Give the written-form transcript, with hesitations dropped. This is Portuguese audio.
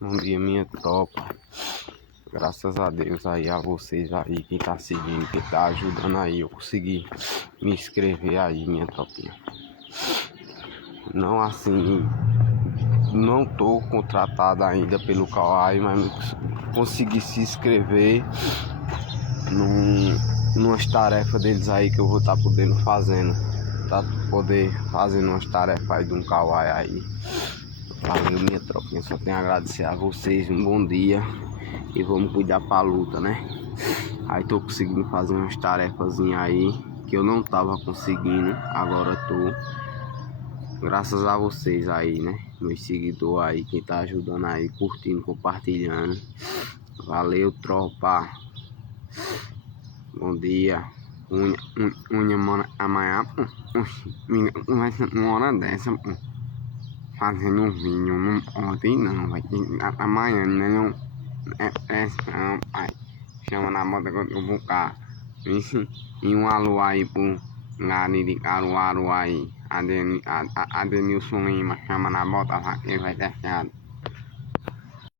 Bom dia, minha tropa. Graças a Deus aí, a vocês aí, quem tá seguindo, quem tá ajudando aí, eu consegui me inscrever aí, minha tropinha. Não assim, não tô contratado ainda pelo Kawaii, mas consegui se inscrever numas tarefas deles aí que eu vou estar podendo fazendo. Tá poder fazendo umas tarefas aí de um Kawaii aí. Valeu, minha tropinha, só tenho a agradecer a vocês, um bom dia e vamos cuidar pra luta, né? Aí tô conseguindo fazer umas tarefazinhas aí que eu não tava conseguindo, agora tô, graças a vocês aí, né? Meus seguidores aí, quem tá ajudando aí, curtindo, compartilhando. Valeu, tropa. Bom dia. Unha, mano, amanhã, uma hora dessa, fazendo um vinho, ontem não, vai ter amanhã, não, não, pai, chama na moto que eu vou cá, e um alô aí pro Gari de Caruaru aí, Adenilson Lima, chama na bota, ele vai ter